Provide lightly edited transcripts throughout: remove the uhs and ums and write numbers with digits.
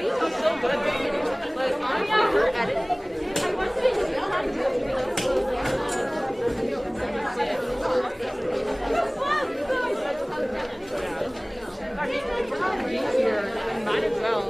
so good. Like, her editing. I mean, we're not here, and might as well.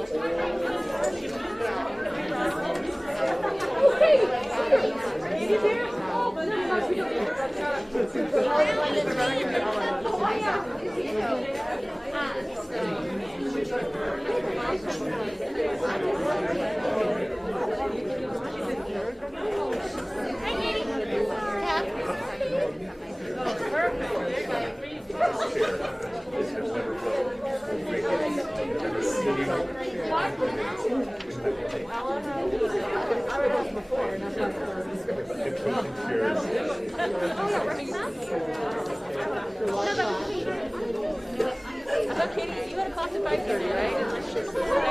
Katie, you had a class at 5:30, right? I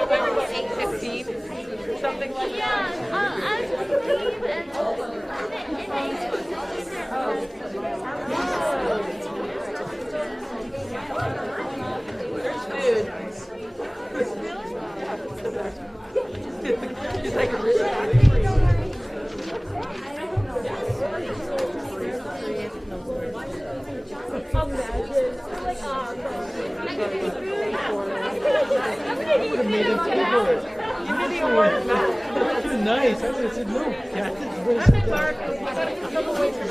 went about 8:15, something like that. Yeah, I was going to leave and There's food. She's like, Too nice. I would have said no. Clarke, I gotta get some away from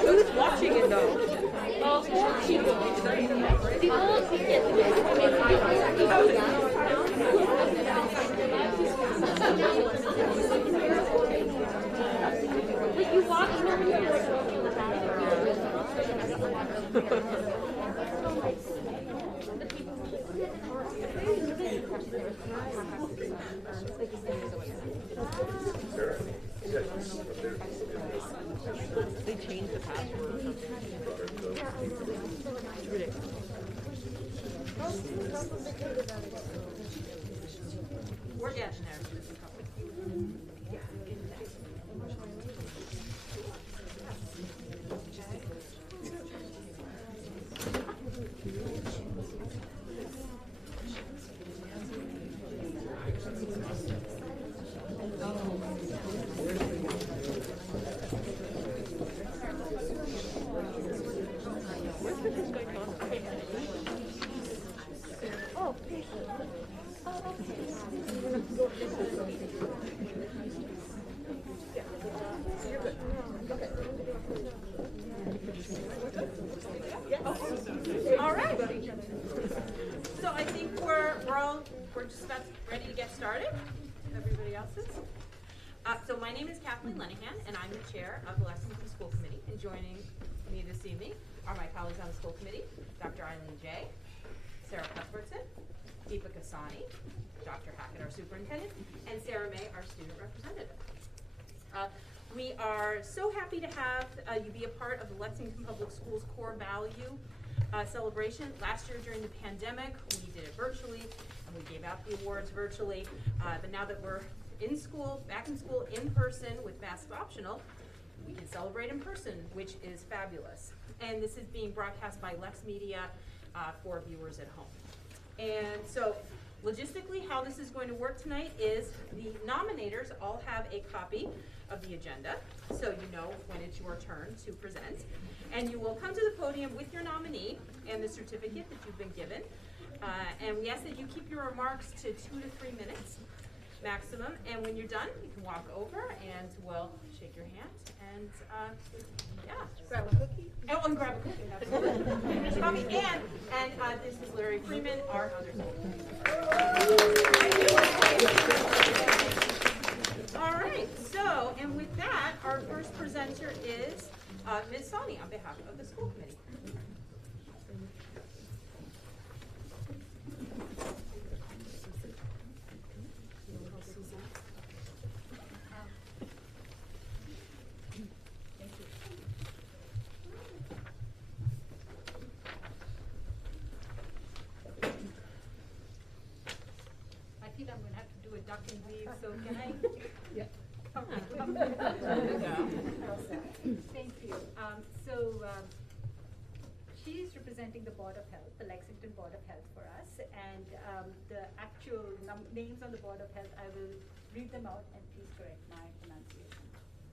Who's watching it though? They changed the password or something. It's ridiculous. We're getting there. All right. So I think we're just about ready to get started. Everybody else is. So my name is Kathleen Lenihan, and I'm the chair of the Lexington School Committee. And joining me this evening are my colleagues on the school committee, Dr. Eileen J., Sarah Cuthbertson, Deepa Kasani, Dr. Hackett, our superintendent, and Sarah May, our student representative. We are so happy to have you be a part of the Lexington Public Schools Core Value celebration. Last year during the pandemic, we did it virtually, and we gave out the awards virtually. But now that we're in school, back in school in person with masks optional, we can celebrate in person, which is fabulous. And this is being broadcast by LexMedia for viewers at home. And so logistically, how this is going to work tonight is the nominators all have a copy of the agenda, so you know when it's your turn to present. And you will come to the podium with your nominee and the certificate that you've been given. And we ask that you keep your remarks to 2 to 3 minutes maximum. And when you're done, you can walk over and we'll shake your hand and yeah. Grab a cookie. Oh, and grab a cookie. Absolutely. Coffee. And this is Larry Freeman, our other All right. So, and with that, our first presenter is Ms. Sani on behalf of the school committee. feet, I'm going to have to do a duck and weave. So can I? Yeah. Thank you. She's representing the Board of Health, the Lexington Board of Health for us, and the actual names on the Board of Health, I will read them out and please correct my pronunciation,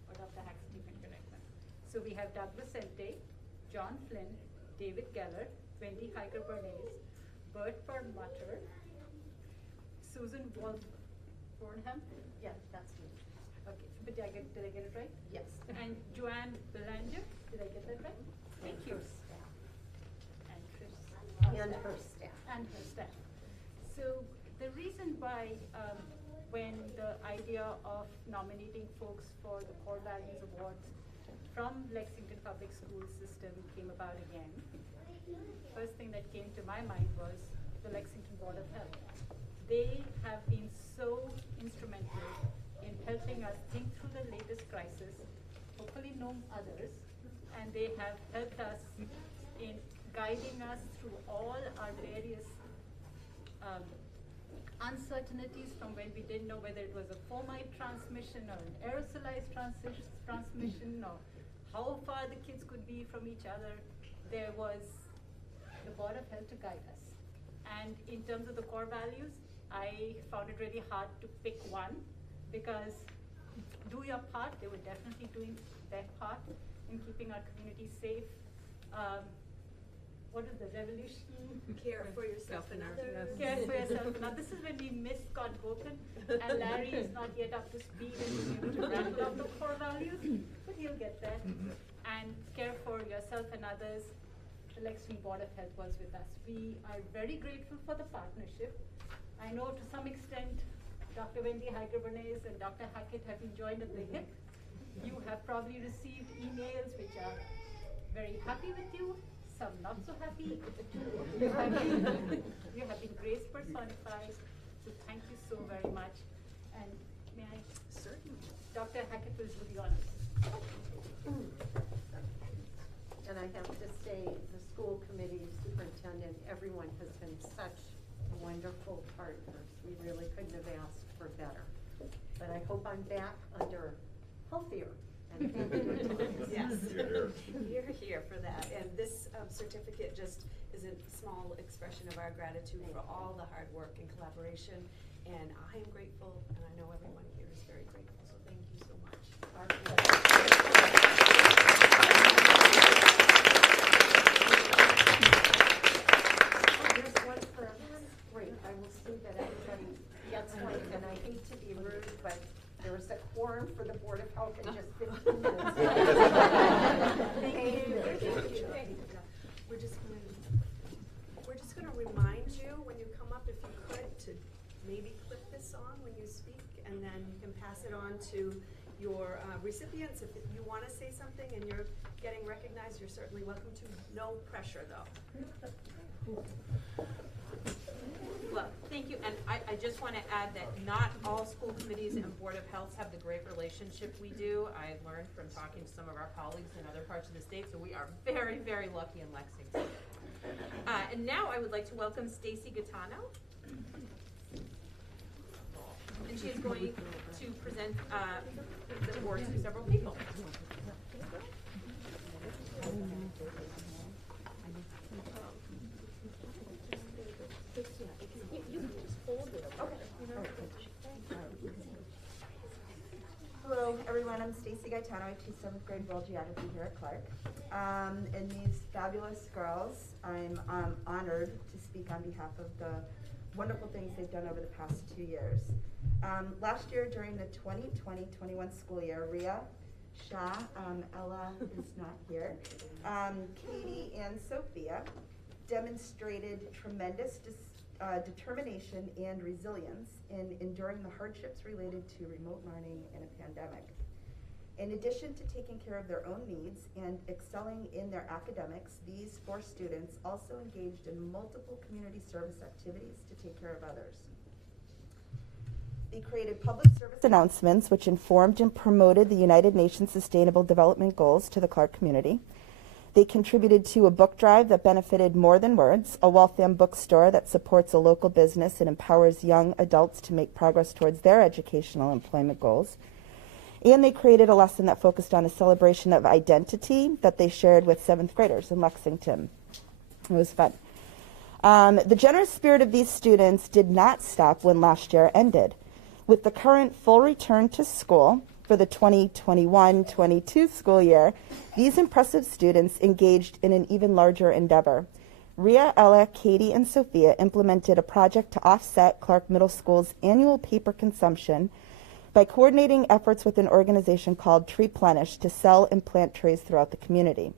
or Dr. Haxton can correct them. So we have Doug Vicente, John Flynn, David Geller, Wendy Hiker-Bernays, Bert Perlmutter, Susan Burnham. Yeah, that's me. Okay, but did I get it right? Yes. And Joanne Belanger, did I get that right? Thank you. Her staff. And Chris. And her staff. And her staff. So the reason why when the idea of nominating folks for the Core Values Awards from Lexington Public School System came about again, first thing that came to my mind was the Lexington Board of Health. They have been so instrumental in helping us think through the latest crisis, hopefully no others, and they have helped us in guiding us through all our various uncertainties from when we didn't know whether it was a fomite transmission or an aerosolized transmission or how far the kids could be from each other. There was the Board of Health to guide us. And in terms of the core values, I found it really hard to pick one because do your part, they were definitely doing their part in keeping our community safe. What is the revolution? Care for yourself and others. Care for yourself. Now this is when we miss Scott Boken, and Larry is not yet up to speed and being able to rattle off the core values, but he'll get there. And care for yourself and others. The Lexington Board of Health was with us. We are very grateful for the partnership. I know to some extent Dr. Wendy Hiker-Bernays and Dr. Hackett have been joined at the hip. You have probably received emails which are very happy with you, some not so happy. You have been grace personified, so thank you so very much. And may I? Certainly. Dr. Hackett will do the honors. And I have to say, the school committee, superintendent, everyone has been such wonderful partners. We really couldn't have asked for better. But I hope I'm back under healthier and happier times. Yes, you're here for that. And this certificate just is a small expression of our gratitude for all the hard work and collaboration. And I am grateful, and I know everyone here is very grateful. So thank you so much. Our pleasure. There's one for great. I will see that everybody gets one, and I hate to be rude, but there was a quorum for the Board of Health in just 15 minutes. Thank you. We're just gonna remind you when you come up, if you could, to maybe clip this song when you speak, and then you can pass it on to your recipients. If you want to say something and you're getting recognized, you're certainly welcome to. No pressure, though. Well, thank you, and I just want to add that not all school committees and Board of Health have the great relationship we do. I learned from talking to some of our colleagues in other parts of the state, so we are very, very lucky in Lexington. And now I would like to welcome Stacy Gaetano. And she is going to present the award to several people. Hello everyone, I'm Stacy Gaetano. I teach 7th grade world geography here at Clarke. And these fabulous girls, I'm honored to speak on behalf of the wonderful things they've done over the past 2 years. Last year during the 2020-21 school year, Ria, Shah, Ella is not here, Katie and Sophia demonstrated tremendous determination and resilience in enduring the hardships related to remote learning in a pandemic. In addition to taking care of their own needs and excelling in their academics, these 4 students also engaged in multiple community service activities to take care of others. They created public service announcements which informed and promoted the United Nations Sustainable Development Goals to the Clarke community. They contributed to a book drive that benefited more than words, a Waltham bookstore that supports a local business and empowers young adults to make progress towards their educational employment goals. And they created a lesson that focused on a celebration of identity that they shared with 7th graders in Lexington. It was fun. The generous spirit of these students did not stop when last year ended. With the current full return to school for the 2021-22 school year, these impressive students engaged in an even larger endeavor. Rhea, Ella, Katie, and Sophia implemented a project to offset Clarke Middle School's annual paper consumption by coordinating efforts with an organization called Treeplenish to sell and plant trees throughout the community.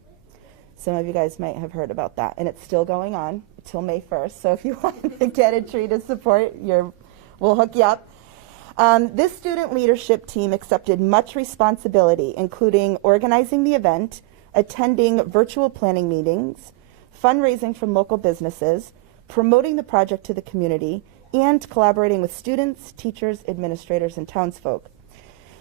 Some of you guys might have heard about that, and it's still going on until May 1st. So if you want to get a tree to support, we'll hook you up. This student leadership team accepted much responsibility, including organizing the event, attending virtual planning meetings, fundraising from local businesses, promoting the project to the community, and collaborating with students, teachers, administrators, and townsfolk.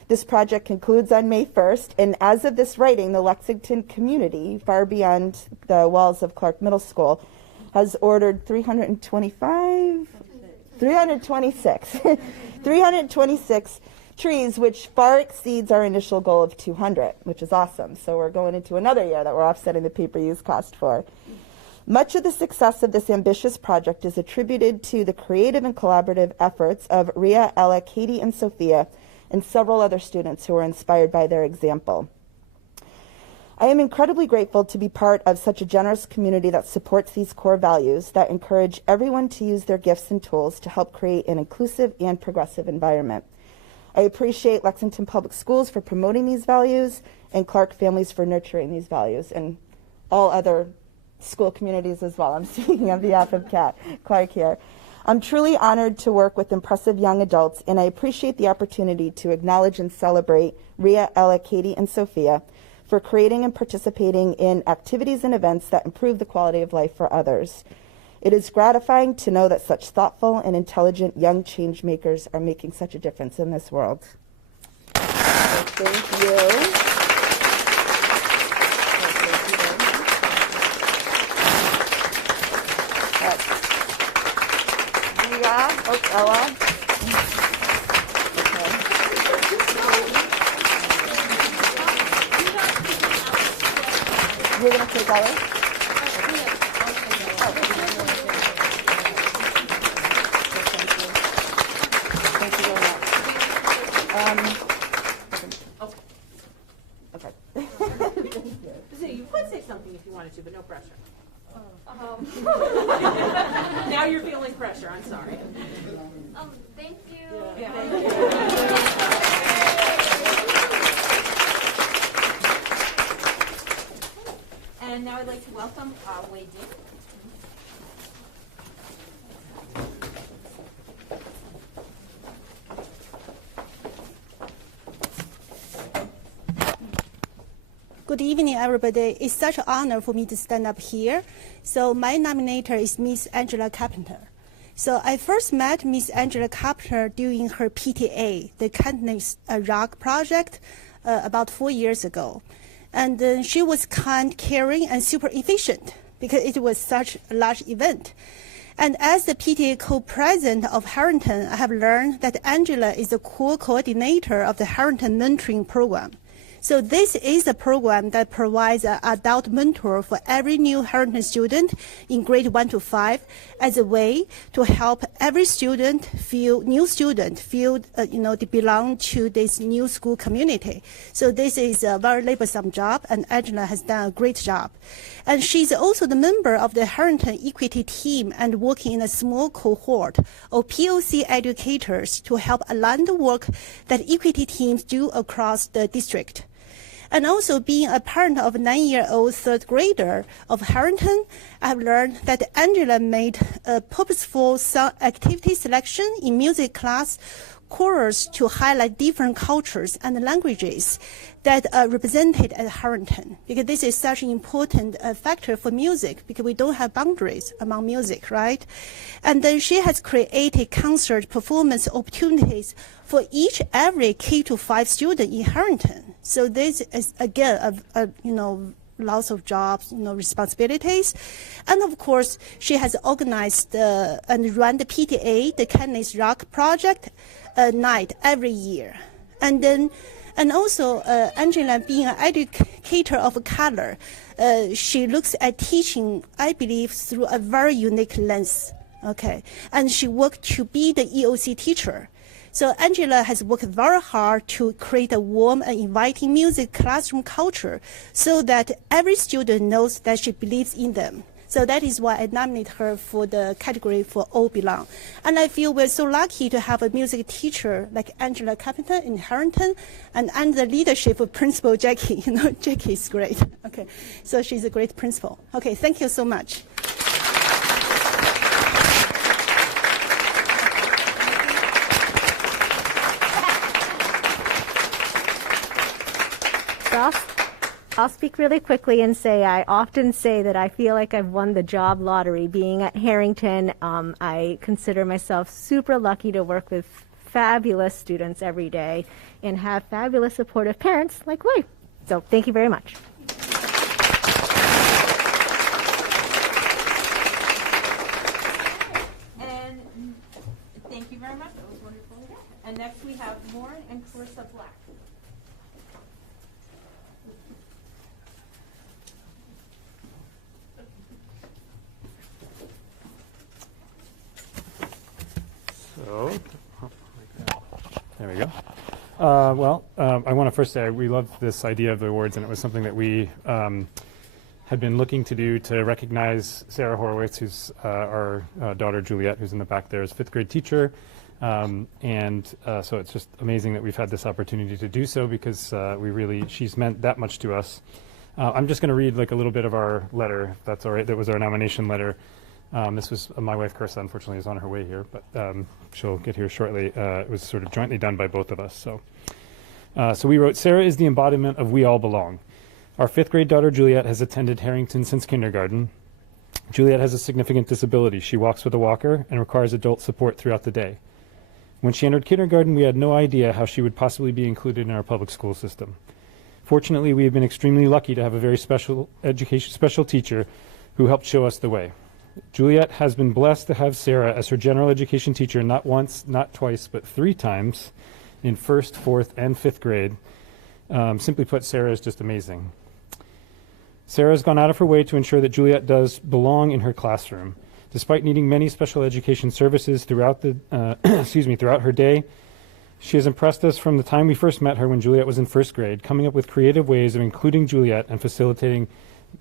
This project concludes on May 1st, and as of this writing, the Lexington community, far beyond the walls of Clarke Middle School, has ordered 326 trees, which far exceeds our initial goal of 200, which is awesome. So we're going into another year that we're offsetting the paper use cost for. Much of the success of this ambitious project is attributed to the creative and collaborative efforts of Rhea, Ella, Katie, and Sophia, and several other students who were inspired by their example. I am incredibly grateful to be part of such a generous community that supports these core values that encourage everyone to use their gifts and tools to help create an inclusive and progressive environment. I appreciate Lexington Public Schools for promoting these values and Clarke families for nurturing these values, and all other school communities as well. I'm speaking on behalf of Clarke here. I'm truly honored to work with impressive young adults, and I appreciate the opportunity to acknowledge and celebrate Rhea, Ella, Katie, and Sophia for creating and participating in activities and events that improve the quality of life for others. It is gratifying to know that such thoughtful and intelligent young change makers are making such a difference in this world. So thank you. Ella. You're going to take Ella? Thank you very much. Okay. So you could say something if you wanted to, but no pressure. Now you're feeling pressure. I'm sorry. Thank you. Yeah. Thank you. And now I'd like to welcome Wade Dean. Good evening, everybody. It's such an honor for me to stand up here. So my nominator is Miss Angela Carpenter. So I first met Miss Angela Carpenter during her PTA, the Cantonese Rock project, about 4 years ago. And she was kind, caring, and super efficient because it was such a large event. And as the PTA co-president of Harrington, I have learned that Angela is the co-coordinator of the Harrington mentoring program. So this is a program that provides an adult mentor for every new Harrington student in grade 1 to 5 as a way to help every student feel they belong to this new school community. So this is a very laborsome job, and Angela has done a great job. And she's also the member of the Harrington Equity Team and working in a small cohort of POC educators to help align the work that equity teams do across the district. And also being a parent of a 9-year-old third grader of Harrington, I've learned that Angela made a purposeful activity selection in music class course to highlight different cultures and languages that are represented at Harrington, because this is such an important factor for music, because we don't have boundaries among music, right? And then she has created concert performance opportunities for every K-5 student in Harrington. So this is again a lots of jobs, responsibilities. And of course, she has organized and run the PTA, the Candice Rock Project, night every year. And also, Angela, being an educator of color, she looks at teaching, I believe, through a very unique lens. Okay, and she worked to be the EOC teacher. So Angela has worked very hard to create a warm and inviting music classroom culture so that every student knows that she believes in them. So that is why I nominated her for the category for All Belong. And I feel we're so lucky to have a music teacher like Angela Carpenter in Harrington, and under the leadership of Principal Jackie. Jackie is great. Okay, so she's a great principal. Okay, thank you so much. I'll speak really quickly and say I often say that I feel like I've won the job lottery being at Harrington. I consider myself super lucky to work with fabulous students every day and have fabulous supportive parents like Wei. So thank you very much. And thank you very much. That was wonderful. And next we have Lauren and Clarissa Black. So, there we go. I want to first say we love this idea of the awards, and it was something that we had been looking to do to recognize Sarah Horowitz, who's our daughter Juliet, who's in the back there, is 5th grade teacher. So it's just amazing that we've had this opportunity to do so because she's meant that much to us. I'm just going to read like a little bit of our letter, if that's all right. That was our nomination letter. This was my wife, Carissa, unfortunately, is on her way here, but she'll get here shortly. It was sort of jointly done by both of us. So we wrote, Sarah is the embodiment of we all belong. Our 5th grade daughter, Juliet, has attended Harrington since kindergarten. Juliet has a significant disability. She walks with a walker and requires adult support throughout the day. When she entered kindergarten, we had no idea how she would possibly be included in our public school system. Fortunately, we have been extremely lucky to have a very special teacher who helped show us the way. Juliet has been blessed to have Sarah as her general education teacher not once, not twice, but 3 times in 1st, 4th, and 5th grade. Simply put, Sarah is just amazing. Sarah has gone out of her way to ensure that Juliet does belong in her classroom. Despite needing many special education services throughout throughout her day, she has impressed us from the time we first met her when Juliet was in 1st grade, coming up with creative ways of including Juliet and facilitating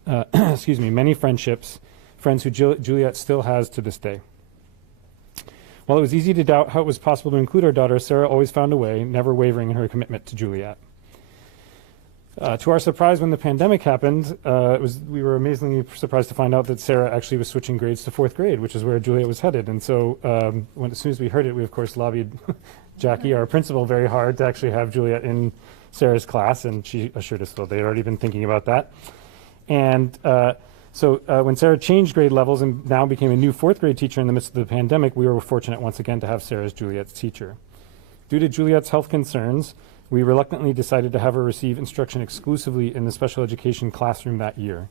many friendships, friends who Juliet still has to this day. While it was easy to doubt how it was possible to include our daughter, Sarah always found a way, never wavering in her commitment to Juliet. To our surprise, when the pandemic happened, we were amazingly surprised to find out that Sarah actually was switching grades to 4th grade, which is where Juliet was headed. And so as soon as we heard it, we of course lobbied Jackie, our principal, very hard to actually have Juliet in Sarah's class, and she assured us they had already been thinking about that. And So when Sarah changed grade levels and now became a new 4th grade teacher in the midst of the pandemic, we were fortunate once again to have Sarah as Juliet's teacher. Due to Juliet's health concerns, we reluctantly decided to have her receive instruction exclusively in the special education classroom that year.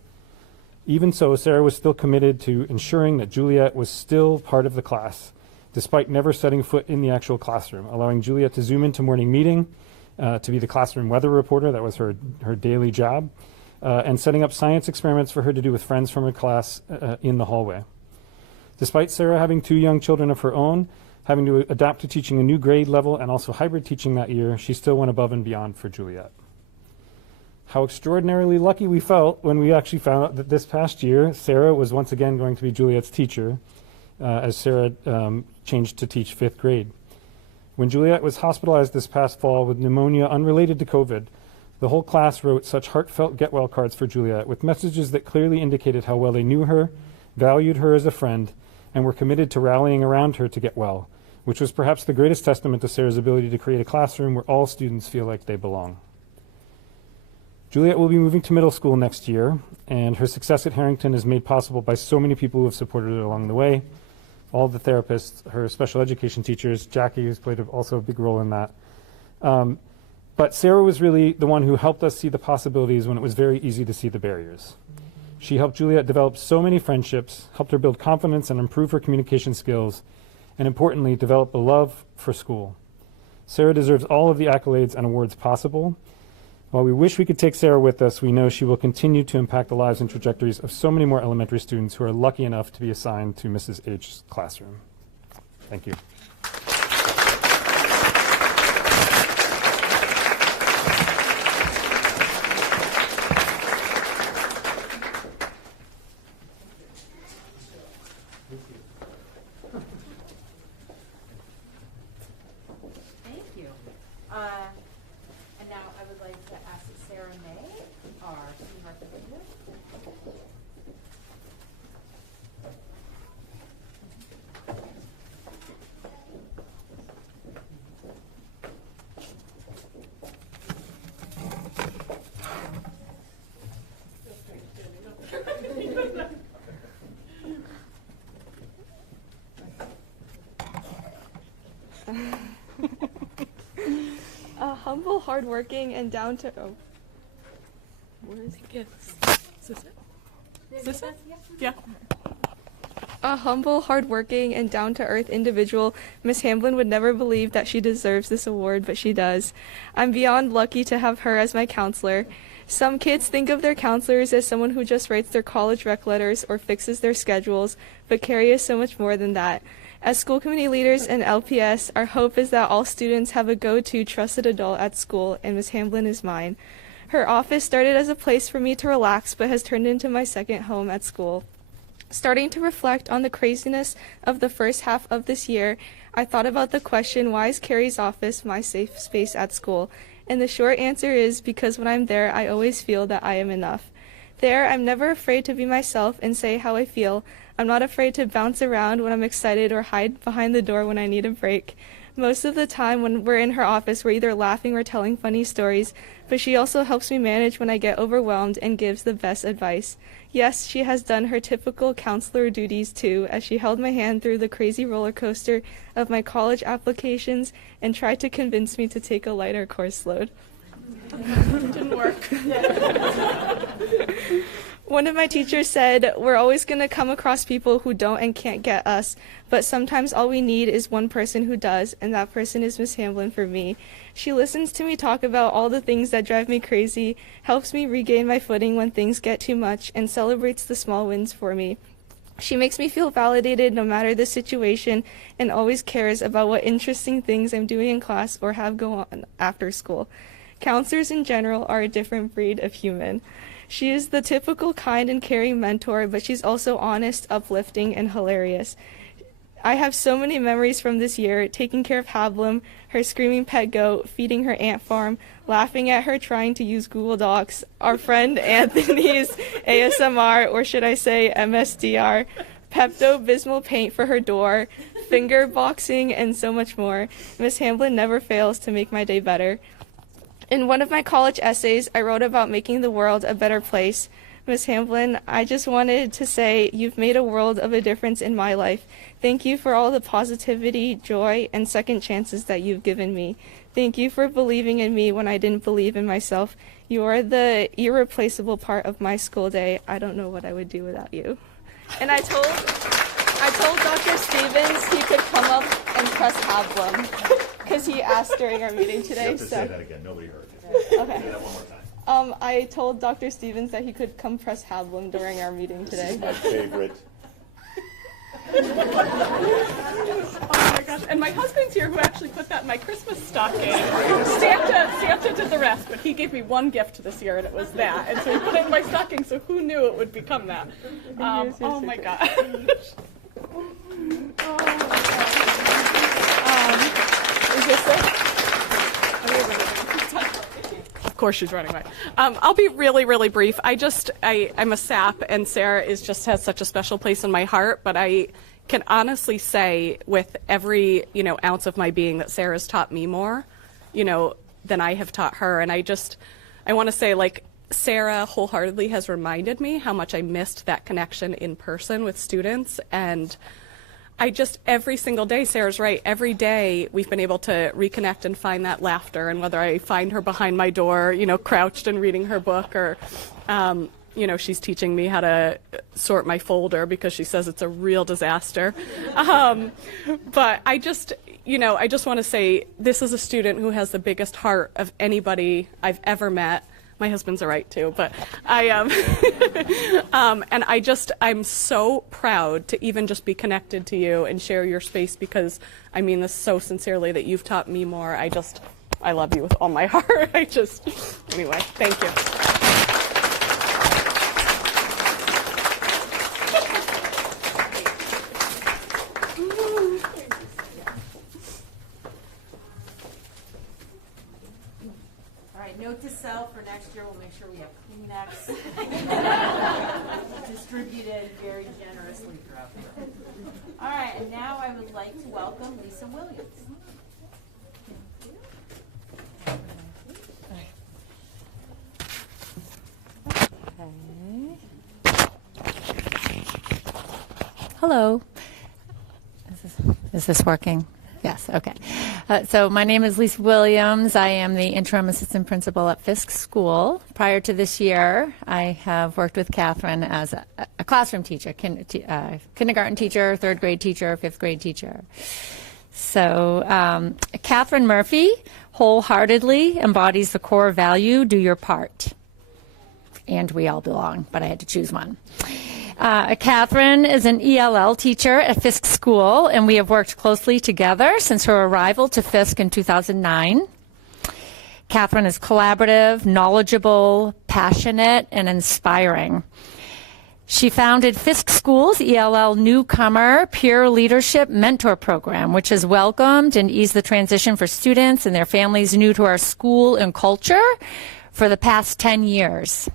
Even so, Sarah was still committed to ensuring that Juliet was still part of the class, despite never setting foot in the actual classroom, allowing Juliet to zoom into morning meeting, to be the classroom weather reporter. That was her daily job. And setting up science experiments for her to do with friends from her class in the hallway. Despite Sarah having 2 young children of her own, having to adapt to teaching a new grade level and also hybrid teaching that year, she still went above and beyond for Juliet. How extraordinarily lucky we felt when we actually found out that this past year, Sarah was once again going to be Juliet's teacher, as Sarah changed to teach 5th grade. When Juliet was hospitalized this past fall with pneumonia unrelated to COVID, the whole class wrote such heartfelt get well cards for Juliet with messages that clearly indicated how well they knew her, valued her as a friend, and were committed to rallying around her to get well, which was perhaps the greatest testament to Sarah's ability to create a classroom where all students feel like they belong. Juliet will be moving to middle school next year, and her success at Harrington is made possible by so many people who have supported her along the way. All the therapists, her special education teachers, Jackie, who's played also a big role in that. But Sarah was really the one who helped us see the possibilities when it was very easy to see the barriers. She helped Juliet develop so many friendships, helped her build confidence and improve her communication skills, and importantly, develop a love for school. Sarah deserves all of the accolades and awards possible. While we wish we could take Sarah with us, we know she will continue to impact the lives and trajectories of so many more elementary students who are lucky enough to be assigned to Mrs. H's classroom. Thank you. Thank you. And now I would like to ask Sarah May, our senior representative. Humble, hardworking, and down to where is it? Is this it? Is this it? Yeah. A humble, hardworking, and down-to-earth individual, Miss Hamblin would never believe that she deserves this award, but she does. I'm beyond lucky to have her as my counselor. Some kids think of their counselors as someone who just writes their college rec letters or fixes their schedules, but Carrie is so much more than that. As school committee leaders in LPS, our hope is that all students have a go-to trusted adult at school, and Miss Hamblin is mine. Her office started as a place for me to relax, but has turned into my second home at school. Starting to reflect on the craziness of the first half of this year, I thought about the question, why is Carrie's office my safe space at school? And the short answer is because when I'm there, I always feel that I am enough. There, I'm never afraid to be myself and say how I feel. I'm not afraid to bounce around when I'm excited or hide behind the door when I need a break. Most of the time when we're in her office, we're either laughing or telling funny stories, but she also helps me manage when I get overwhelmed and gives the best advice. Yes, she has done her typical counselor duties too, as she held my hand through the crazy roller coaster of my college applications and tried to convince me to take a lighter course load. Didn't work. One of my teachers said, we're always going to come across people who don't and can't get us, but sometimes all we need is one person who does, and that person is Miss Hamblin for me. She listens to me talk about all the things that drive me crazy, helps me regain my footing when things get too much, and celebrates the small wins for me. She makes me feel validated no matter the situation, and always cares about what interesting things I'm doing in class or have go on after school. Counselors in general are a different breed of human. She is the typical kind and caring mentor, but she's also honest, uplifting, and hilarious. I have so many memories from this year, taking care of Hablum, her screaming pet goat, feeding her ant farm, laughing at her trying to use Google Docs, our friend Anthony's ASMR, or should I say MSDR, Pepto-Bismol paint for her door, finger boxing, and so much more. Miss Hamblin never fails to make my day better. In one of my college essays, I wrote about making the world a better place. Miss Hamblin, I just wanted to say you've made a world of a difference in my life. Thank you for all the positivity, joy, and second chances that you've given me. Thank you for believing in me when I didn't believe in myself. You are the irreplaceable part of my school day. I don't know what I would do without you. And I told Dr. Stevens he could come up and press Hablum, because he asked during our meeting today. You have to say that again. Nobody heard you. Okay. Say that one more time. I told Dr. Stevens that he could come press Hablum during our meeting today. My favorite. Oh my gosh, and my husband's here who actually put that in my Christmas stocking. Santa did the rest, but he gave me one gift this year, and it was that. And so he put it in my stocking, so who knew it would become that? Oh my gosh. Is this it? Of course she's running away. I'll be really, really brief. I'm a SAP, and Sarah has such a special place in my heart, but I can honestly say with every, ounce of my being that Sarah's taught me more, than I have taught her. And I want to say, Sarah wholeheartedly has reminded me how much I missed that connection in person with students. And every single day, Sarah's right, every day we've been able to reconnect and find that laughter. And whether I find her behind my door, crouched and reading her book, or, she's teaching me how to sort my folder because she says it's a real disaster. But I just want to say this is a student who has the biggest heart of anybody I've ever met. My husband's all right too, but and I'm so proud to even just be connected to you and share your space, because I mean this so sincerely that you've taught me more. I love you with all my heart. Anyway, thank you. Note to self, for next year we'll make sure we have Kleenex distributed very generously throughout the year. All right, and now I would like to welcome Lisa Williams. Hello. Is this working? Yes, okay. So my name is Lisa Williams. I am the interim assistant principal at Fisk School. Prior to this year, I have worked with Catherine as a classroom teacher, kindergarten teacher, third grade teacher, fifth grade teacher. So Catherine Murphy wholeheartedly embodies the core value, do your part. And we all belong, but I had to choose one. Catherine is an ELL teacher at Fisk School, and we have worked closely together since her arrival to Fisk in 2009. Catherine is collaborative, knowledgeable, passionate, and inspiring. She founded Fisk School's ELL Newcomer Peer Leadership Mentor Program, which has welcomed and eased the transition for students and their families new to our school and culture for the past 10 years.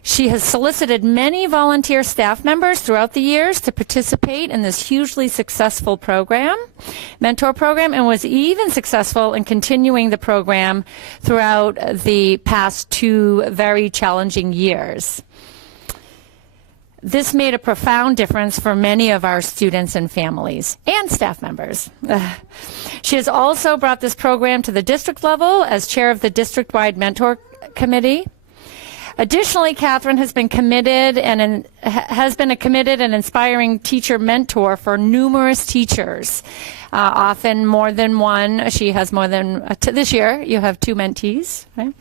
She has solicited many volunteer staff members throughout the years to participate in this hugely successful mentor program, and was even successful in continuing the program throughout the past 2 very challenging years. This made a profound difference for many of our students and families and staff members. She has also brought this program to the district level as chair of the district-wide mentor committee. Additionally, Catherine has been a committed and inspiring teacher mentor for numerous teachers, often more than one. She has more than, this year, you have 2 mentees, right,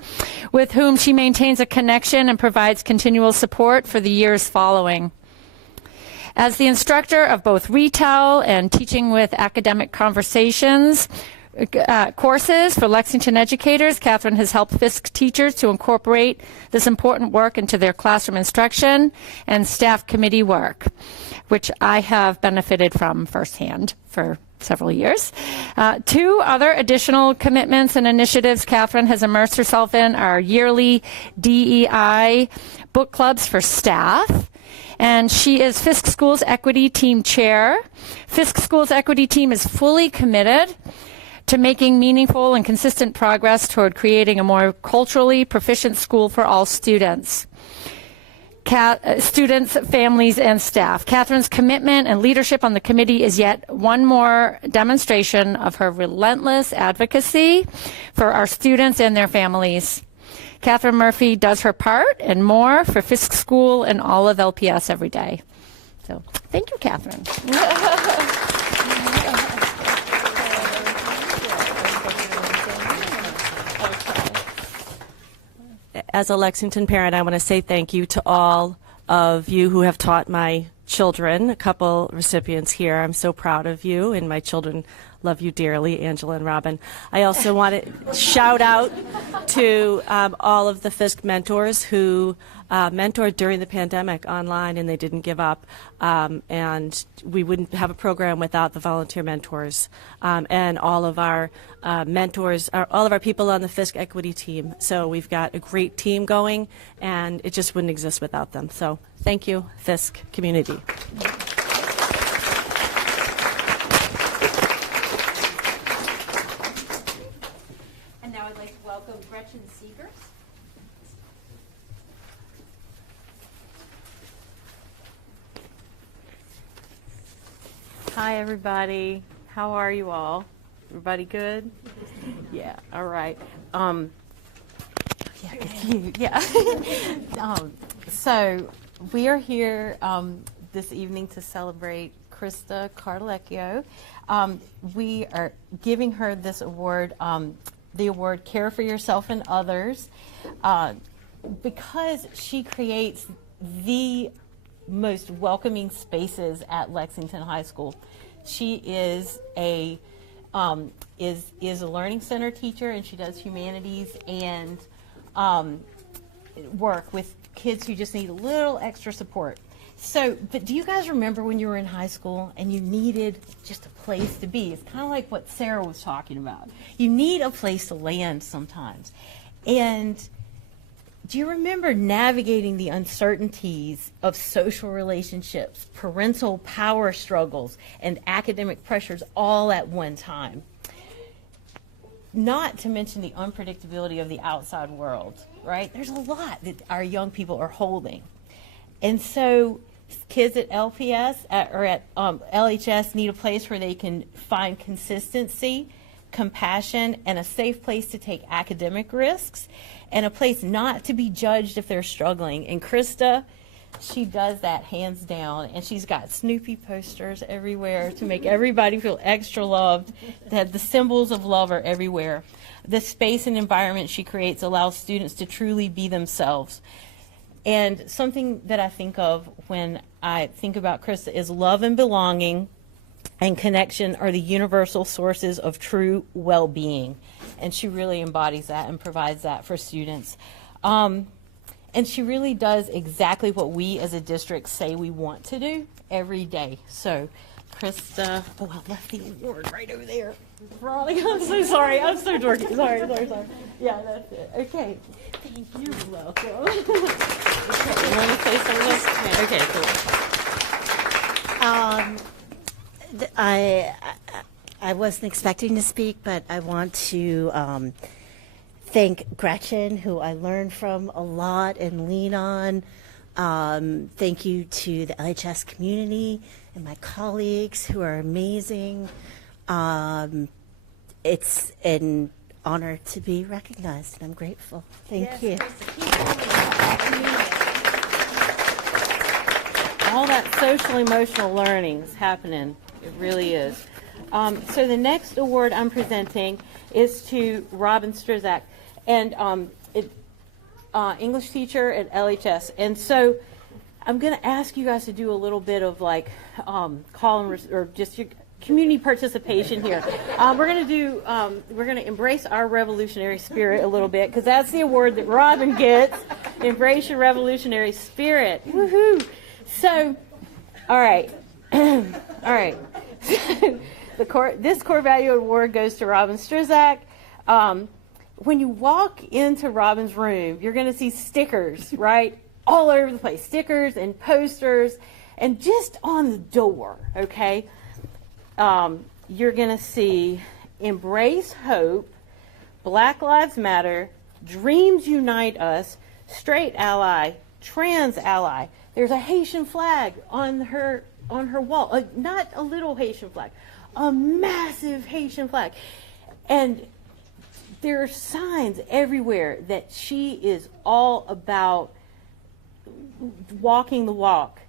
with whom she maintains a connection and provides continual support for the years following. As the instructor of both retail and teaching with academic conversations, courses for Lexington educators, Catherine has helped Fisk teachers to incorporate this important work into their classroom instruction and staff committee work, which I have benefited from firsthand for several years. 2 other additional commitments and initiatives Catherine has immersed herself in are yearly DEI book clubs for staff, and she is Fisk School's Equity Team Chair. Fisk School's Equity Team is fully committed to making meaningful and consistent progress toward creating a more culturally proficient school for all students. Students, families, and staff. Catherine's commitment and leadership on the committee is yet one more demonstration of her relentless advocacy for our students and their families. Catherine Murphy does her part and more for Fisk School and all of LPS every day. So, thank you, Catherine. As a Lexington parent, I want to say thank you to all of you who have taught my children, a couple recipients here. I'm so proud of you, and my children love you dearly, Angela and Robin. I also want to shout out to all of the Fisk mentors who mentored during the pandemic online, and they didn't give up. And we wouldn't have a program without the volunteer mentors and all of our mentors, all of our people on the Fisk Equity team. So we've got a great team going, and it just wouldn't exist without them. So thank you, Fisk community. And now I'd like to welcome Gretchen Seegers. Hi, everybody. How are you all? Everybody good? Yeah, all right. Yeah, it's you. Yeah. So we are here this evening to celebrate Krista Carlecchio. We are giving her this award, the award Care for Yourself and Others, because she creates the most welcoming spaces at Lexington High School. She is a learning center teacher, and she does humanities and work with kids who just need a little extra support. So, but do you guys remember when you were in high school and you needed just a place to be? It's kind of like what Sarah was talking about. You need a place to land sometimes. And do you remember navigating the uncertainties of social relationships, parental power struggles, and academic pressures all at one time? Not to mention the unpredictability of the outside world, right? There's a lot that our young people are holding. And so kids at LPS or at LHS need a place where they can find consistency, compassion, and a safe place to take academic risks, and a place not to be judged if they're struggling. And Krista, she does that hands down, and she's got Snoopy posters everywhere to make everybody feel extra loved. That the symbols of love are everywhere. The space and environment she creates allows students to truly be themselves. And something that I think of when I think about Krista is love and belonging and connection are the universal sources of true well-being. And she really embodies that and provides that for students. And she really does exactly what we as a district say we want to do every day. So, Krista, oh, I left the award right over there. I'm so sorry. I'm so dorky. Sorry. Yeah, that's it. Okay. Thank you. You're welcome. Okay, you want to say something? Okay, cool. I wasn't expecting to speak, but I want to thank Gretchen, who I learned from a lot and lean on. Thank you to the LHS community and my colleagues who are amazing. It's an honor to be recognized, and I'm grateful. Thank you. All that social emotional learning is happening. It really is. So the next award I'm presenting is to Robin Strzak, and English teacher at LHS. And so I'm going to ask you guys to do a little bit of like call and or just your community participation here. We're going to embrace our revolutionary spirit a little bit, because that's the award that Robin gets. Embrace your revolutionary spirit. Woohoo! So, all right. All right. This core value award goes to Robin Strzak. When you walk into Robin's room, you're going to see stickers, right? All over the place. Stickers and posters, and just on the door, okay? You're going to see Embrace Hope, Black Lives Matter, Dreams Unite Us, Straight Ally, Trans Ally. There's a Haitian flag on her wall. Not a little Haitian flag, a massive Haitian flag. And there are signs everywhere that she is all about walking the walk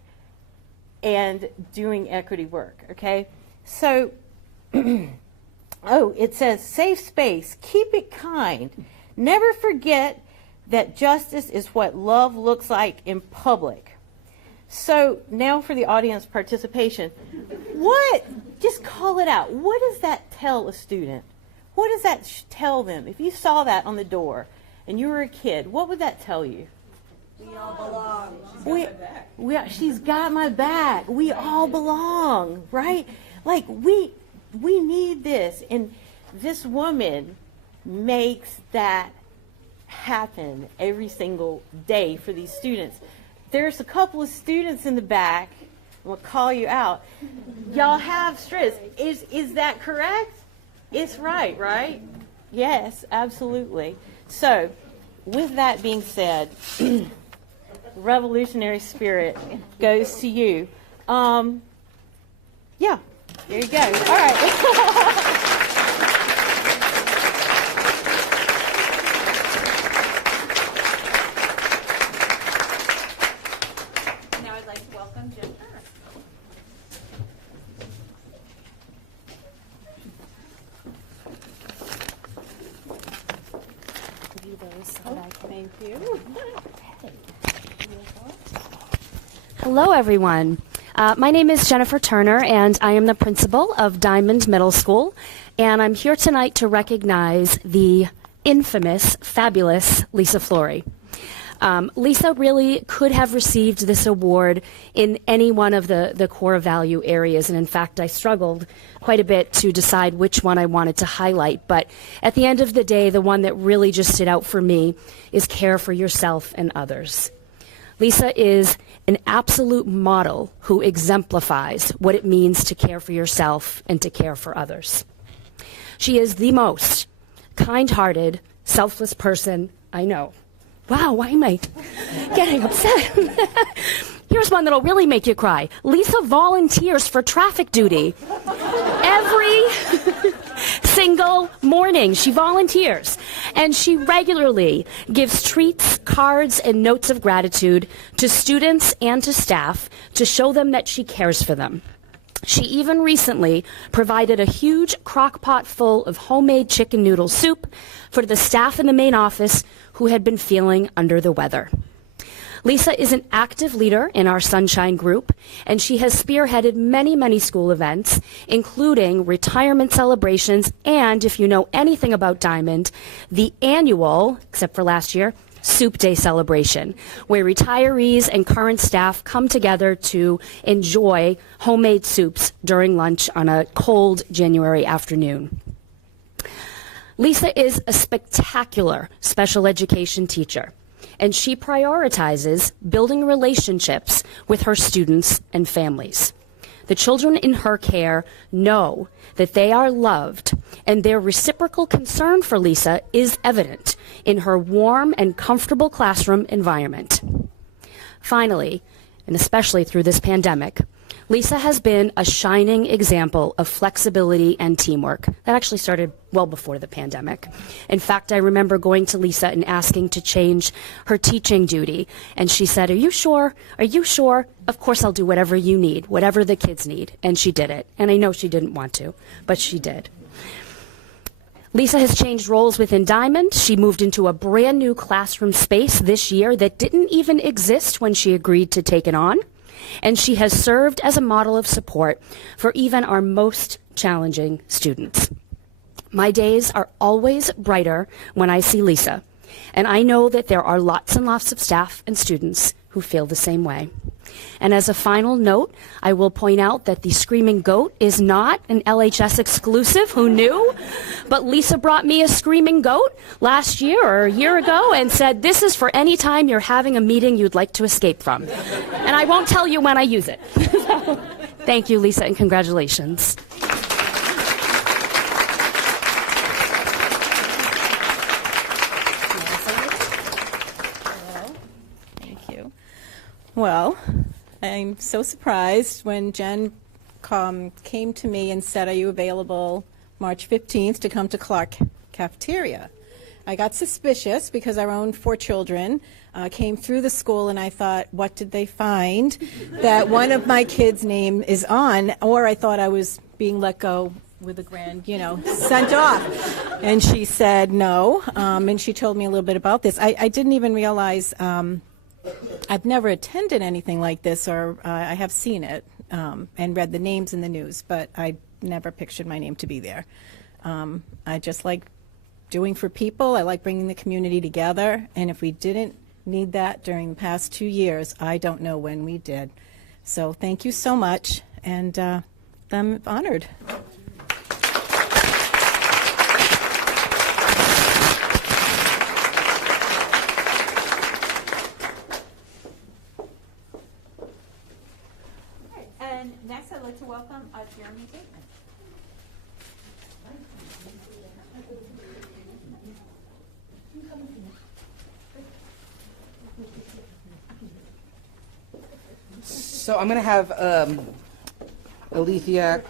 and doing equity work, okay? So, it says, safe space, keep it kind. Never forget that justice is what love looks like in public. So now for the audience participation. Just call it out. What does that tell a student? What does that tell them? If you saw that on the door and you were a kid, what would that tell you? We all belong. She's got my back. We all belong, right? Like we need this. And this woman makes that happen every single day for these students. There's a couple of students in the back. I'm going to call you out. Y'all have stress. Is that correct? It's right? Yes, absolutely. So, with that being said, revolutionary spirit goes to you. Yeah, There you go. All right. Now I'd like to welcome Jen Turner. Thank you. Hello, everyone. My name is Jennifer Turner, and I am the principal of Diamond Middle School. And I'm here tonight to recognize the infamous, fabulous Lisa Flory. Lisa really could have received this award in any one of the core value areas. And in fact, I struggled quite a bit to decide which one I wanted to highlight. But at the end of the day, the one that really just stood out for me is care for yourself and others. Lisa is an absolute model who exemplifies what it means to care for yourself and to care for others. She is the most kind-hearted, selfless person I know. Wow, why am I getting upset? Here's one that'll really make you cry. Lisa volunteers for traffic duty. Every single morning she volunteers, and she regularly gives treats, cards, and notes of gratitude to students and to staff to show them that she cares for them. She even recently provided a huge crock pot full of homemade chicken noodle soup for the staff in the main office who had been feeling under the weather. Lisa is an active leader in our Sunshine Group, and she has spearheaded many, many school events, including retirement celebrations and, if you know anything about Diamond, the annual, except for last year, Soup Day celebration, where retirees and current staff come together to enjoy homemade soups during lunch on a cold January afternoon. Lisa is a spectacular special education teacher, and she prioritizes building relationships with her students and families. The children in her care know that they are loved, and their reciprocal concern for Lisa is evident in her warm and comfortable classroom environment. Finally, and especially through this pandemic, Lisa has been a shining example of flexibility and teamwork. That actually started well before the pandemic. In fact, I remember going to Lisa and asking to change her teaching duty. And she said, "Are you sure? Are you sure? Of course I'll do whatever you need, whatever the kids need." And she did it. And I know she didn't want to, but she did. Lisa has changed roles within Diamond. She moved into a brand new classroom space this year that didn't even exist when she agreed to take it on. And she has served as a model of support for even our most challenging students. My days are always brighter when I see Lisa, and I know that there are lots and lots of staff and students who feel the same way. And as a final note, I will point out that the Screaming Goat is not an LHS exclusive. Who knew? But Lisa brought me a Screaming Goat last year or a year ago and said, "This is for any time you're having a meeting you'd like to escape from." And I won't tell you when I use it. So, thank you, Lisa, and congratulations. Thank you. Well, I'm so surprised when Jen came to me and said, "Are you available March 15th to come to Clarke cafeteria?" I got suspicious because our own 4 children came through the school, and I thought, what did they find that one of my kids' name is on? Or I thought I was being let go with a grand, sent off. And she said no, and she told me a little bit about this. I didn't even realize, I've never attended anything like this, or I have seen it and read the names in the news, but I never pictured my name to be there. I just like doing for people. I like bringing the community together, and if we didn't need that during the past 2 years, I don't know when we did. So thank you so much, and I'm honored. And next I'd like to welcome Jeremy Bateman. So I'm going to have Alethea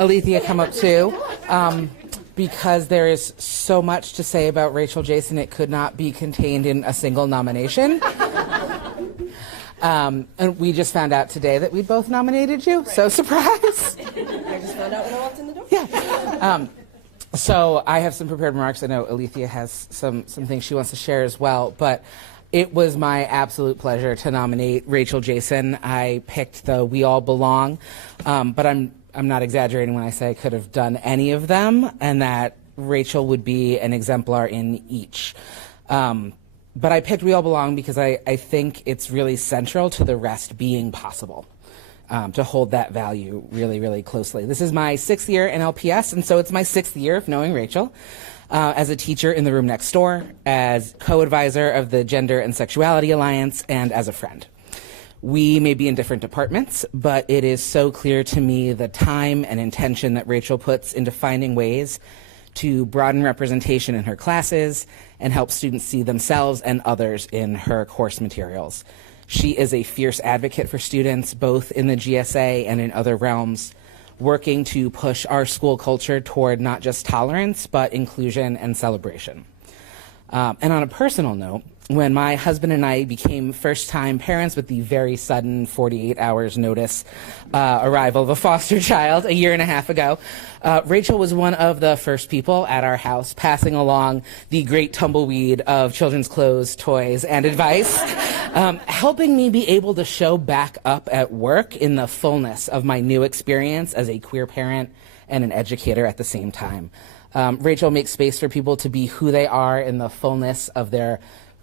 Alethea come up too, because there is so much to say about Rachel Jason, it could not be contained in a single nomination. And we just found out today that we both nominated you, so surprise. I just found out when I walked in the door. Yeah. So I have some prepared remarks. I know Alethea has some things she wants to share as well, but it was my absolute pleasure to nominate Rachel Jason. I picked the We All Belong, but I'm not exaggerating when I say I could have done any of them, and that Rachel would be an exemplar in each. But I picked We All Belong because I think it's really central to the rest being possible, to hold that value really, really closely. This is my 6th year in LPS, and so it's my 6th year of knowing Rachel. As a teacher in the room next door, as co-advisor of the Gender and Sexuality Alliance, and as a friend. We may be in different departments, but it is so clear to me the time and intention that Rachel puts into finding ways to broaden representation in her classes and help students see themselves and others in her course materials. She is a fierce advocate for students, both in the GSA and in other realms, working to push our school culture toward not just tolerance, but inclusion and celebration. And on a personal note, when my husband and I became first-time parents with the very sudden 48 hours notice arrival of a foster child a year and a half ago, Rachel was one of the first people at our house passing along the great tumbleweed of children's clothes, toys, and advice, helping me be able to show back up at work in the fullness of my new experience as a queer parent and an educator at the same time. Rachel makes space for people to be who they are in the fullness of their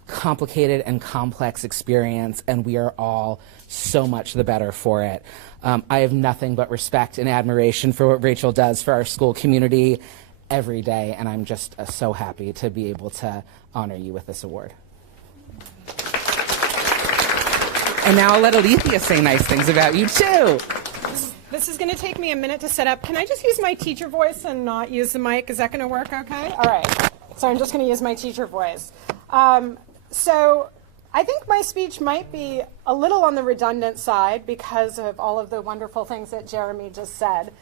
complicated and complex experience, and we are all so much the better for it. I have nothing but respect and admiration for what Rachel does for our school community every day, and I'm just so happy to be able to honor you with this award. And now I'll let Alethea say nice things about you too. This is going to take me a minute to set up. Can I just use my teacher voice and not use the mic? Is that going to work okay? All right. So I'm just going to use my teacher voice. So I think my speech might be a little on the redundant side because of all of the wonderful things that Jeremy just said.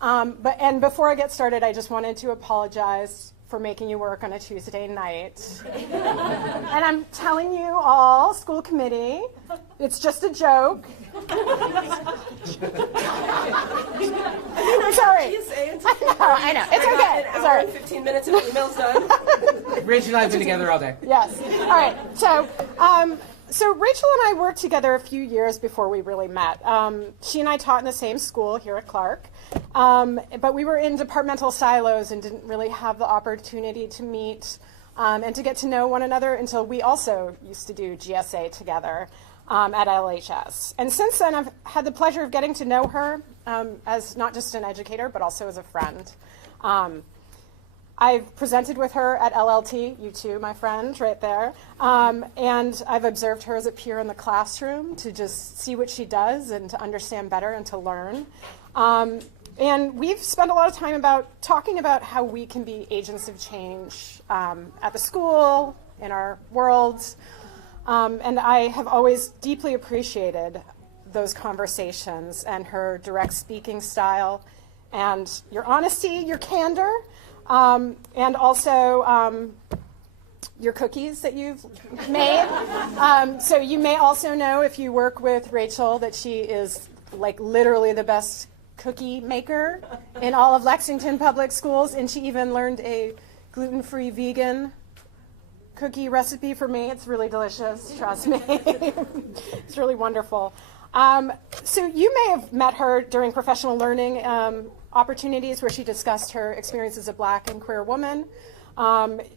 And before I get started, I just wanted to apologize for making you work on a Tuesday night. And I'm telling you all, school committee, it's just a joke. I'm sorry. I know. It's okay. An hour and 15 minutes of emails done. Rachel and I have been together all day. Yes. All right. So Rachel and I worked together a few years before we really met. She and I taught in the same school here at Clarke, but we were in departmental silos and didn't really have the opportunity to meet and to get to know one another until we also used to do GSA together at LHS. And since then, I've had the pleasure of getting to know her as not just an educator, but also as a friend. I've presented with her at LLT, you too, my friend, right there. And I've observed her as a peer in the classroom to just see what she does and to understand better and to learn. And we've spent a lot of time talking about how we can be agents of change at the school, in our worlds. And I have always deeply appreciated those conversations and her direct speaking style and your honesty, your candor, and also your cookies that you've made. So you may also know, if you work with Rachel, that she is like literally the best cookie maker in all of Lexington Public Schools, and she even learned a gluten-free vegan cookie recipe for me. It's really delicious, trust me. It's really wonderful. So you may have met her during professional learning opportunities where she discussed her experience as a Black and queer woman.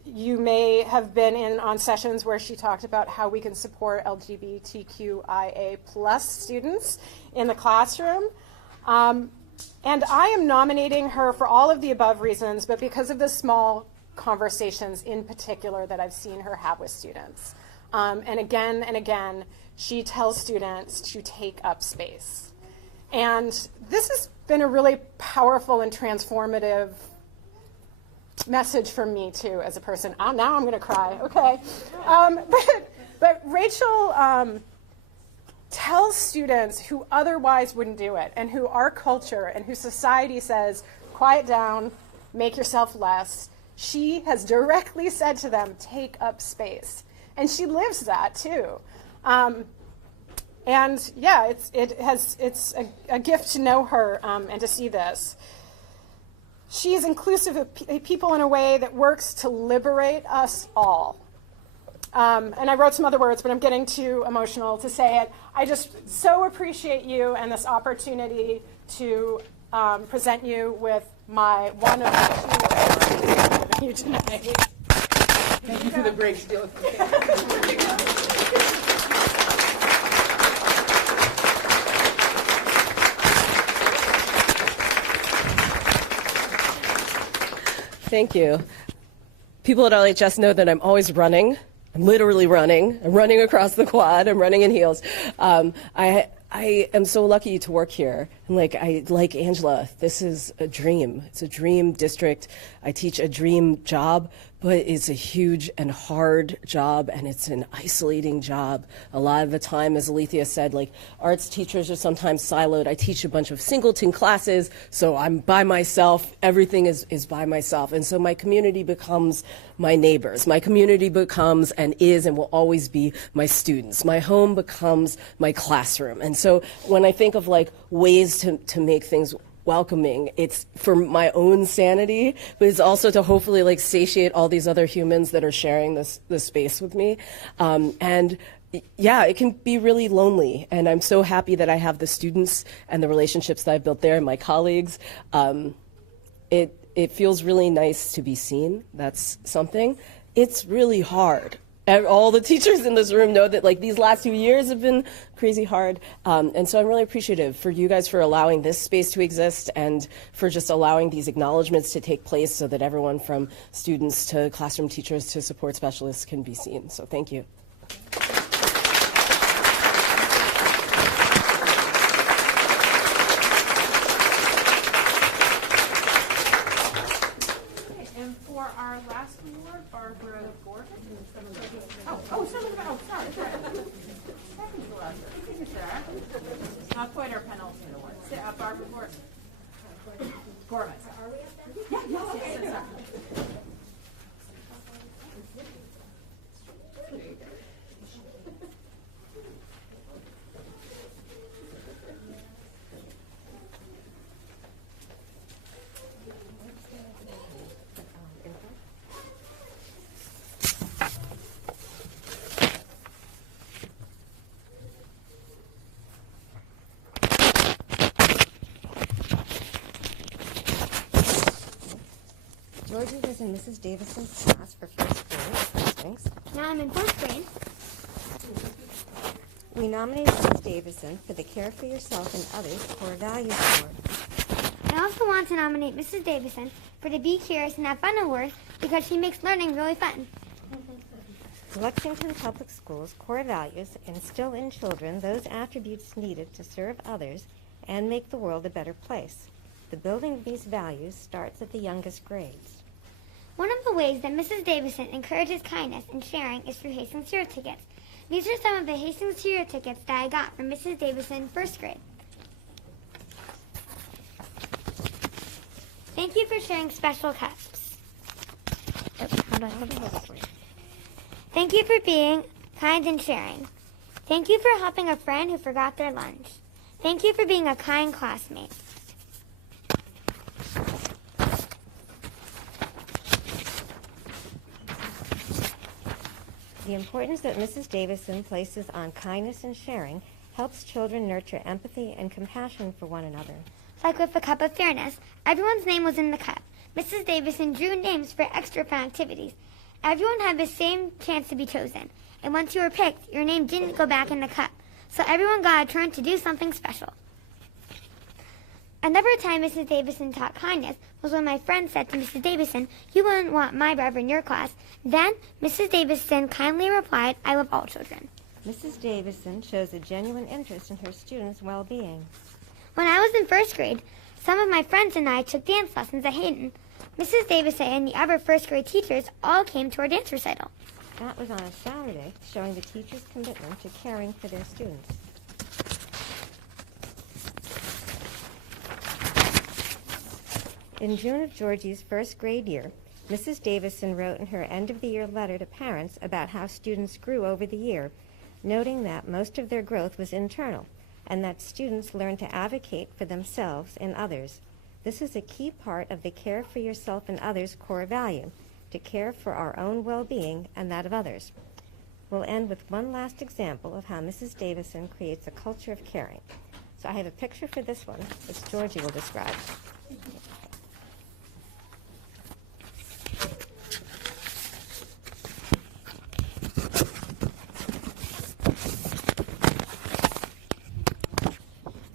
You may have been on sessions where she talked about how we can support LGBTQIA+ students in the classroom. And I am nominating her for all of the above reasons, but because of the small conversations in particular that I've seen her have with students. And again, she tells students to take up space. And this has been a really powerful and transformative message for me too as a person. Now I'm going to cry, okay. But Rachel tells students who otherwise wouldn't do it, and who our culture and who society says, quiet down, make yourself less. She has directly said to them, take up space. And she lives that too. And yeah, it's a gift to know her and to see this. She is inclusive of people in a way that works to liberate us all. And I wrote some other words, but I'm getting too emotional to say it. I just so appreciate you and this opportunity to present you with one of the two you tonight. Thank you for the break still. Thank you. People at LHS know that I'm always running. I'm literally running. I'm running across the quad. I'm running in heels. I am so lucky to work here. And like Angela, this is a dream. It's a dream district. I teach a dream job, but it's a huge and hard job, and it's an isolating job. A lot of the time, as Alethea said, like arts teachers are sometimes siloed. I teach a bunch of singleton classes, so I'm by myself. Everything is by myself. And so my community becomes my neighbors. My community becomes and is and will always be my students. My home becomes my classroom. And so when I think of like ways to make things welcoming, it's for my own sanity, but it's also to hopefully like satiate all these other humans that are sharing this space with me. And yeah, it can be really lonely, and I'm so happy that I have the students and the relationships that I've built there and my colleagues. It feels really nice to be seen. That's something. It's really hard. And all the teachers in this room know that like these last 2 years have been crazy hard. And so I'm really appreciative for you guys for allowing this space to exist and for just allowing these acknowledgments to take place so that everyone from students to classroom teachers to support specialists can be seen. So thank you. And for our last award, Barbara Gordon. Sorry. Not quite our penultimate award. Barbara Gordon. Are we at that? Yes. Georgie was in Mrs. Davison's class for first grade. Now I'm in fourth grade. We nominated Mrs. Davison for the Care for Yourself and Others Core Values Award. I also want to nominate Mrs. Davison for the Be Curious and Have Fun Award because she makes learning really fun. Lexington Public Schools core values instill in children those attributes needed to serve others and make the world a better place. The building of these values starts at the youngest grades. One of the ways that Mrs. Davison encourages kindness and sharing is through Hastings Hero Tickets. These are some of the Hastings Hero Tickets that I got from Mrs. Davison first grade. Thank you for sharing special cups. How do I hold it? Thank you for being kind and sharing. Thank you for helping a friend who forgot their lunch. Thank you for being a kind classmate. The importance that Mrs. Davison places on kindness and sharing helps children nurture empathy and compassion for one another. Like with the Cup of Fairness, everyone's name was in the cup. Mrs. Davison drew names for extra fun activities. Everyone had the same chance to be chosen. And once you were picked, your name didn't go back in the cup. So everyone got a turn to do something special. Another time Mrs. Davison taught kindness was when my friend said to Mrs. Davison, "You wouldn't want my brother in your class." Then Mrs. Davison kindly replied, "I love all children." Mrs. Davison shows a genuine interest in her students' well-being. When I was in first grade, some of my friends and I took dance lessons at Hayden. Mrs. Davison and the other first grade teachers all came to our dance recital. That was on a Saturday, showing the teachers' commitment to caring for their students. In June of Georgie's first grade year, Mrs. Davison wrote in her end-of-the-year letter to parents about how students grew over the year, noting that most of their growth was internal and that students learned to advocate for themselves and others. This is a key part of the care for yourself and others core value, to care for our own well-being and that of others. We'll end with one last example of how Mrs. Davison creates a culture of caring. So I have a picture for this one, which Georgie will describe.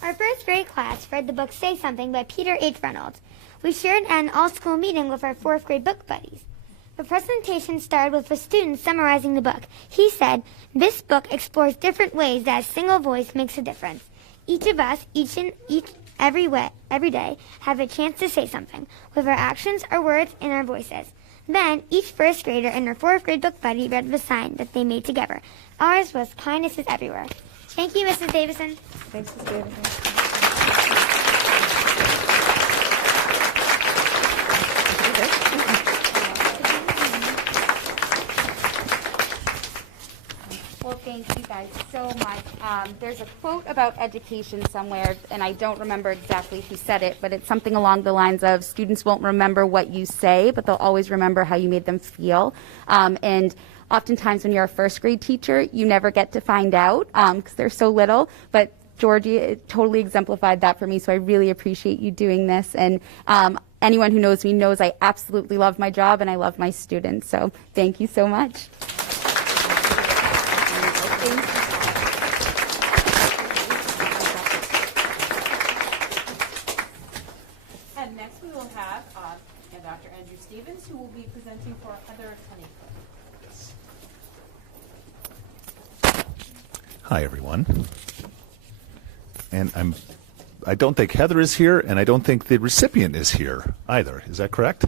Our first grade class read the book Say Something by Peter H. Reynolds. We shared an all-school meeting with our fourth grade book buddies. The presentation started with a student summarizing the book. He said, "This book explores different ways that a single voice makes a difference. Each of us, every day, have a chance to say something, with our actions, our words, and our voices." Then, each first grader and their fourth grade book buddy read the sign that they made together. Ours was "Kindness is Everywhere." Thank you, Mrs. Davison. Thanks, Mrs. Davison. Well, thank you guys so much. There's a quote about education somewhere, and I don't remember exactly who said it, but it's something along the lines of, students won't remember what you say, but they'll always remember how you made them feel. And oftentimes when you're a first grade teacher, you never get to find out because they're so little, but Georgie totally exemplified that for me, so I really appreciate you doing this. And anyone who knows me knows I absolutely love my job and I love my students, so thank you so much. And next we will have Dr. Andrew Stevens, who will be presenting for Heather Honeycomb. Hi, everyone. And I don't think Heather is here, and I don't think the recipient is here either. Is that correct?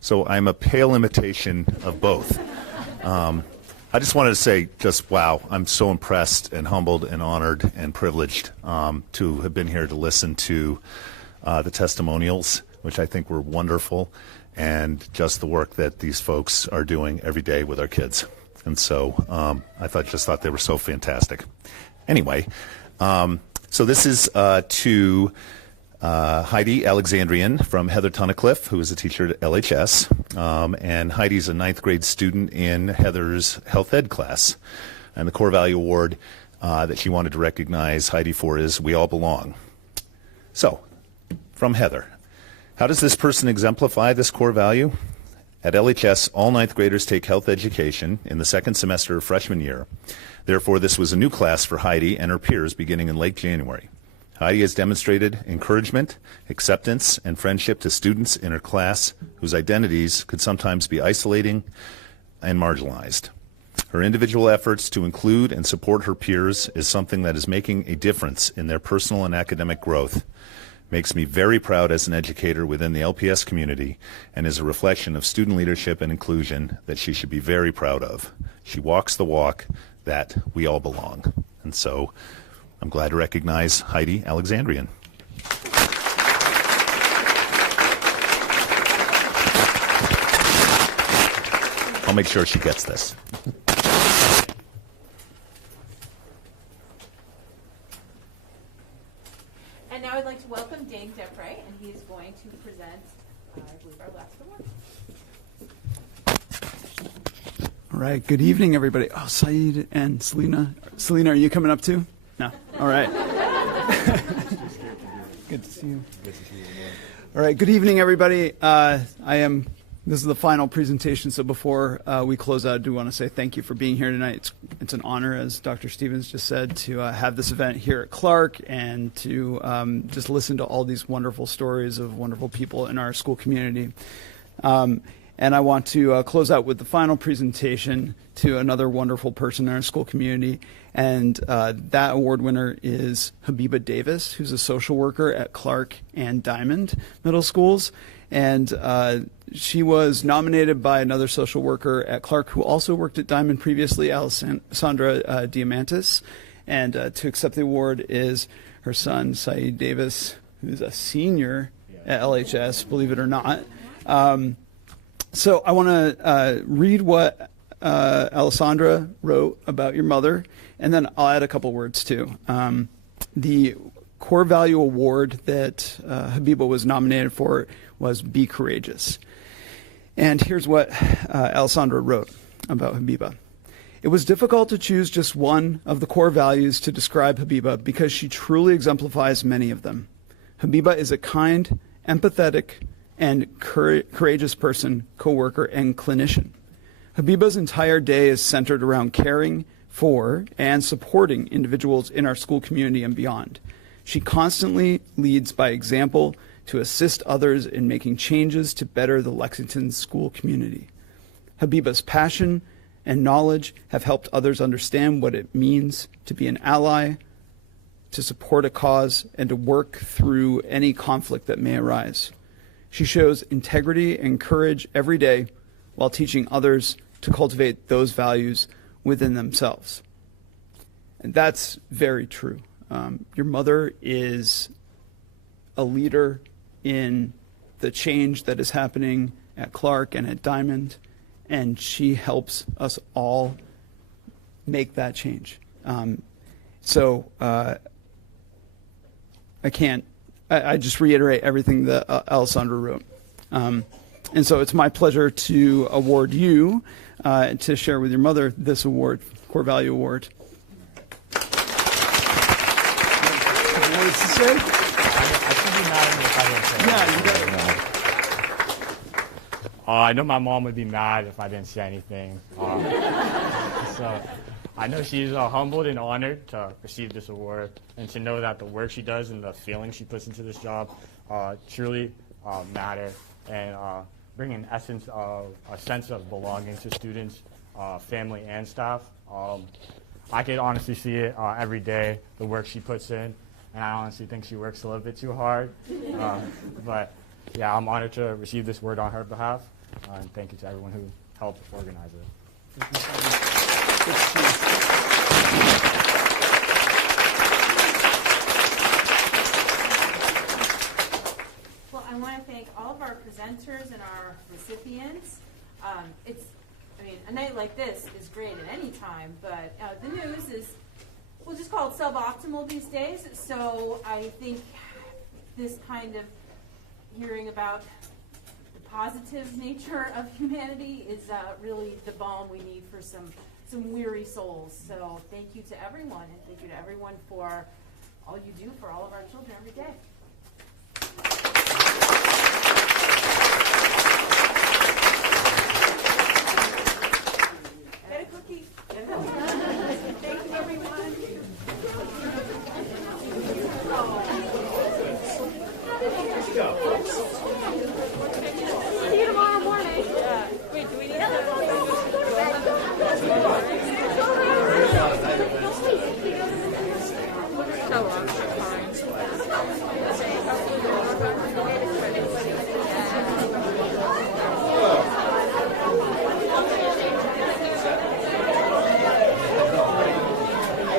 So I'm a pale imitation of both. I just wanted to say, wow, I'm so impressed and humbled and honored and privileged to have been here to listen to the testimonials, which I think were wonderful, and just the work that these folks are doing every day with our kids. And so I just thought they were so fantastic. Anyway, so this is to Heidi Alexandrian from Heather Tunnicliffe, who is a teacher at LHS. And Heidi's a 9th grade student in Heather's health ed class. And the core value award that she wanted to recognize Heidi for is "We All Belong." So, from Heather, how does this person exemplify this core value? At LHS, all 9th graders take health education in the second semester of freshman year. Therefore, this was a new class for Heidi and her peers beginning in late January. Heidi has demonstrated encouragement, acceptance, and friendship to students in her class whose identities could sometimes be isolating and marginalized. Her individual efforts to include and support her peers is something that is making a difference in their personal and academic growth. Makes me very proud as an educator within the LPS community, and is a reflection of student leadership and inclusion that she should be very proud of. She walks the walk that we all belong. And so I'm glad to recognize Heidi Alexandrian. I'll make sure she gets this. And now I'd like to welcome Dane Depre, and he is going to present, I believe, our last award. All right, good evening, everybody. Oh, Saeed and Selena. Selena, are you coming up too? No. All right. Good to see you. Good to see you. All right, good evening, everybody. This is the final presentation, so before we close out, I do want to say thank you for being here tonight. It's an honor, as Dr. Stevens just said, to have this event here at Clarke and to just listen to all these wonderful stories of wonderful people in our school community. And I want to close out with the final presentation to another wonderful person in our school community. And that award winner is Habiba Davis, who's a social worker at Clarke and Diamond Middle Schools. And she was nominated by another social worker at Clarke who also worked at Diamond previously, Alessandra Diamantis. And to accept the award is her son, Saeed Davis, who's a senior at LHS, believe it or not. So I want to read what Alessandra wrote about your mother, and then I'll add a couple words too. The core value award that Habiba was nominated for was Be Courageous. And here's what Alessandra wrote about Habiba. It was difficult to choose just one of the core values to describe Habiba because she truly exemplifies many of them. Habiba is a kind, empathetic, and courageous person, coworker, and clinician. Habiba's entire day is centered around caring for and supporting individuals in our school community and beyond. She constantly leads by example to assist others in making changes to better the Lexington school community. Habiba's passion and knowledge have helped others understand what it means to be an ally, to support a cause, and to work through any conflict that may arise. She shows integrity and courage every day while teaching others to cultivate those values within themselves. And that's very true. Your mother is a leader in the change that is happening at Clarke and at Diamond, and she helps us all make that change. I just reiterate everything that Alessandra wrote. And so it's my pleasure to award you, to share with your mother, this award, Core Value Award. Words to say? I should be mad at me if I didn't say Yeah, you got it. I know my mom would be mad if I didn't say anything. So I know she's humbled and honored to receive this award and to know that the work she does and the feeling she puts into this job truly matter and bring an essence of a sense of belonging to students, family, and staff. I could honestly see it every day, the work she puts in, and I honestly think she works a little bit too hard. But yeah, I'm honored to receive this award on her behalf, and thank you to everyone who helped organize it. Well, I want to thank all of our presenters and our recipients. A night like this is great at any time, but the news is, we'll just call it suboptimal these days. So I think this kind of hearing about the positive nature of humanity is really the balm we need for some weary souls. So thank you to everyone, and thank you to everyone for all you do for all of our children every day.